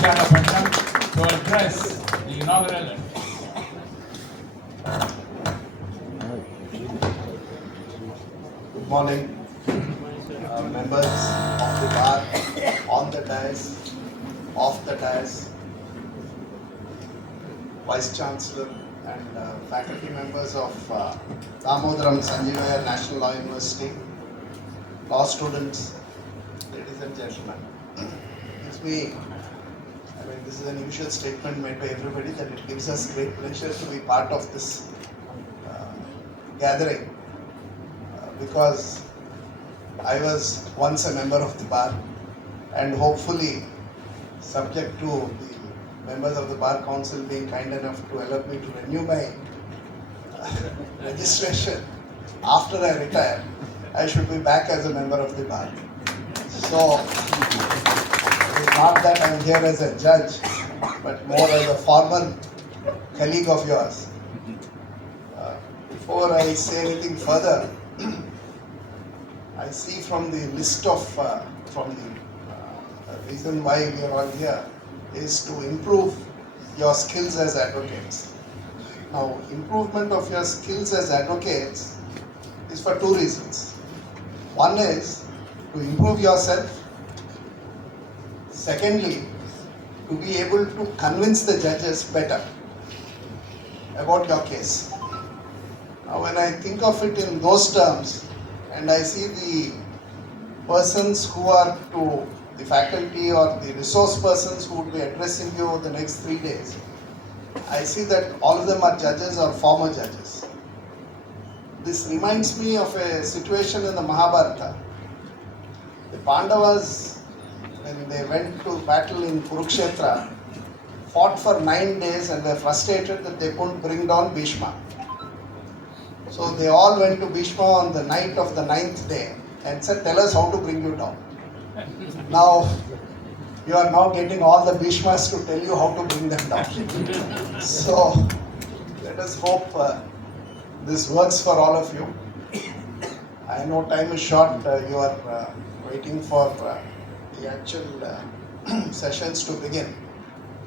Vishakhapatnam to address the inaugural address. Good morning, members of the bar, on the dais, off the dais, Vice Chancellor and faculty members of Damodaram Sanjeevaya National Law University, law students, ladies and gentlemen. This is an usual statement made by everybody that it gives us great pleasure to be part of this gathering because I was once a member of the bar and hopefully, subject to the members of the Bar Council being kind enough to allow me to renew my registration after I retire, I should be back as a member of the bar. So, it is not that I am here as a judge, but more as a former colleague of yours. Before I say anything further, I see from the list of, reason why we are all here is to improve your skills as advocates. Now, improvement of your skills as advocates is for two reasons. One is to improve yourself. Secondly, to be able to convince the judges better about your case. Now, when I think of it in those terms, and I see the persons who are to the faculty or the resource persons who would be addressing you the next 3 days, I see that all of them are judges or former judges. This reminds me of a situation in the Mahabharata. The Pandavas, when they went to battle in Kurukshetra, fought for 9 days and were frustrated that they couldn't bring down Bhishma. So they all went to Bhishma on the night of the 9th day and said, "Tell us how to bring you down." Now, you are now getting all the Bhishmas to tell you how to bring them down. So, let us hope this works for all of you. I know time is short. You are waiting for the actual sessions to begin.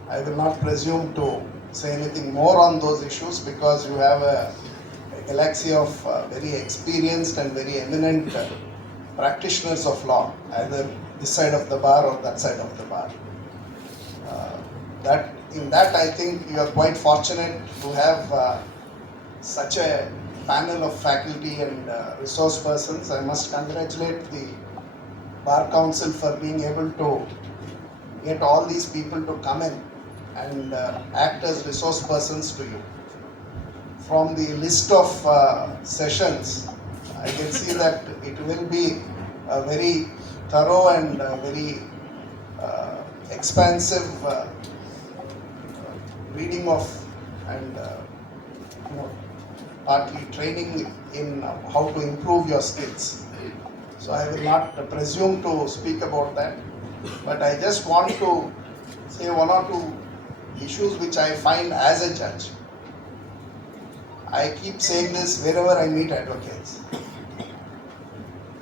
I will not presume to say anything more on those issues because you have a galaxy of very experienced and very eminent practitioners of law, either this side of the bar or that side of the bar. In that I think you are quite fortunate to have such a panel of faculty and resource persons. I must congratulate the Bar Council for being able to get all these people to come in and act as resource persons to you. From the list of sessions, I can see that it will be a very thorough and very expansive reading of and partly training in how to improve your skills. So I will not presume to speak about that, but I just want to say one or two issues which I find as a judge. I keep saying this wherever I meet advocates.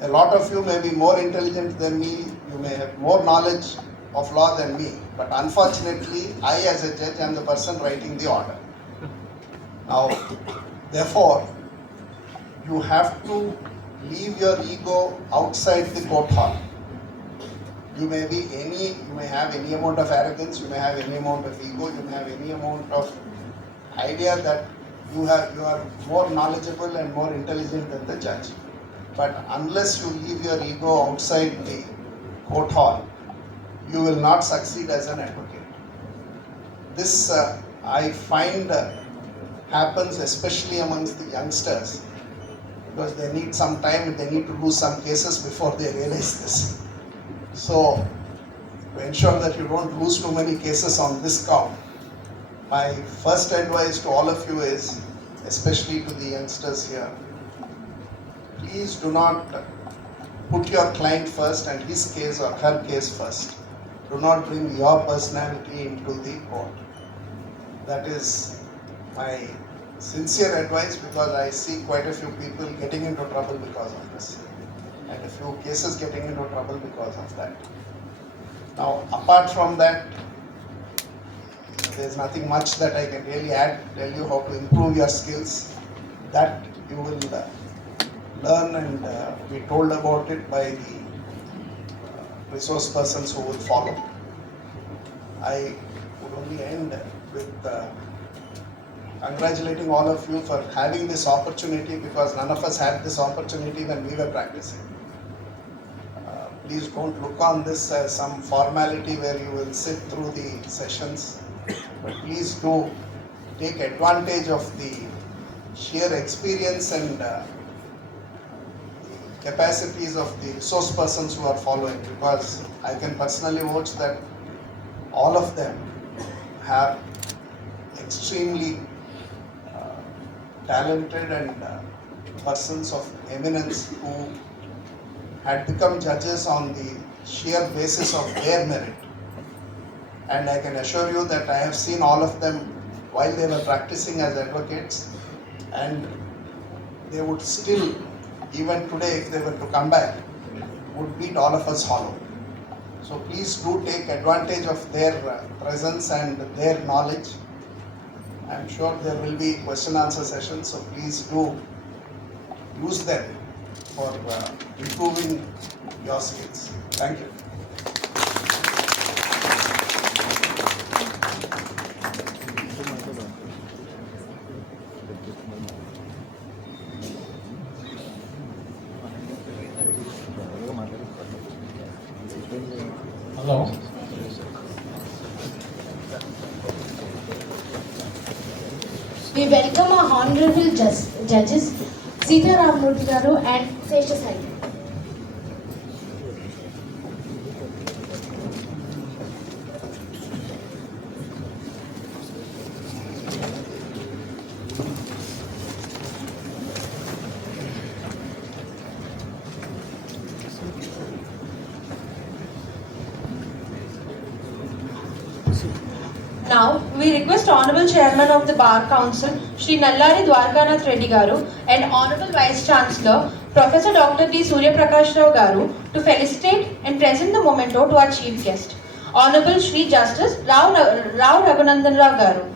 A lot of you may be more intelligent than me, you may have more knowledge of law than me, but unfortunately, I as a judge am the person writing the order. Now, therefore, you have to leave your ego outside the court hall. You may have any amount of arrogance, you may have any amount of ego, you may have any amount of idea that you are more knowledgeable and more intelligent than the judge. But unless you leave your ego outside the court hall, you will not succeed as an advocate. This I find happens especially amongst the youngsters because they need some time, they need to lose some cases before they realize this. So, to ensure that you don't lose too many cases on this count, my first advice to all of you is, especially to the youngsters here, please do not put your client first and his case or her case first. Do not bring your personality into the court. That is my sincere advice because I see quite a few people getting into trouble because of this and a few cases getting into trouble because of that. Now, apart from that, there's nothing much that I can really add, tell you how to improve your skills. That you will learn and be told about it by the resource persons who will follow. I would only end with congratulating all of you for having this opportunity, because none of us had this opportunity when we were practicing. Please don't look on this as some formality where you will sit through the sessions, but please do take advantage of the sheer experience and capacities of the resource persons who are following, because I can personally vouch that all of them have extremely talented and persons of eminence who had become judges on the sheer basis of their merit. And I can assure you that I have seen all of them while they were practicing as advocates, and they would still, even today if they were to come back, would beat all of us hollow. So please do take advantage of their presence and their knowledge. I am sure there will be question answer sessions, so please do use them for improving your skills. Thank you. Hello. We welcome our honorable judges Sita Ramurthy garu and Sesha Sai. Now, we request Honorable Chairman of the Bar Council, Shri Nallari Dwarkanath Reddy Garu, and Honorable Vice Chancellor, Professor Dr. D. Surya Prakash Rao Garu, to felicitate and present the memento to our chief guest, Honorable Shri Justice Rao Raghunandan Rao Garu.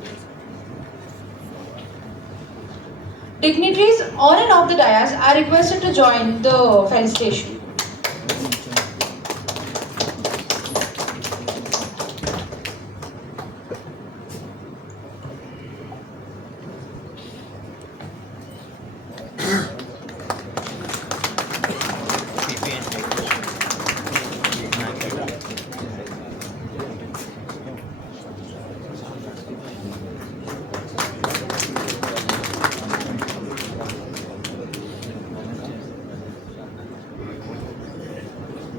Dignitaries on and off the dais are requested to join the felicitation.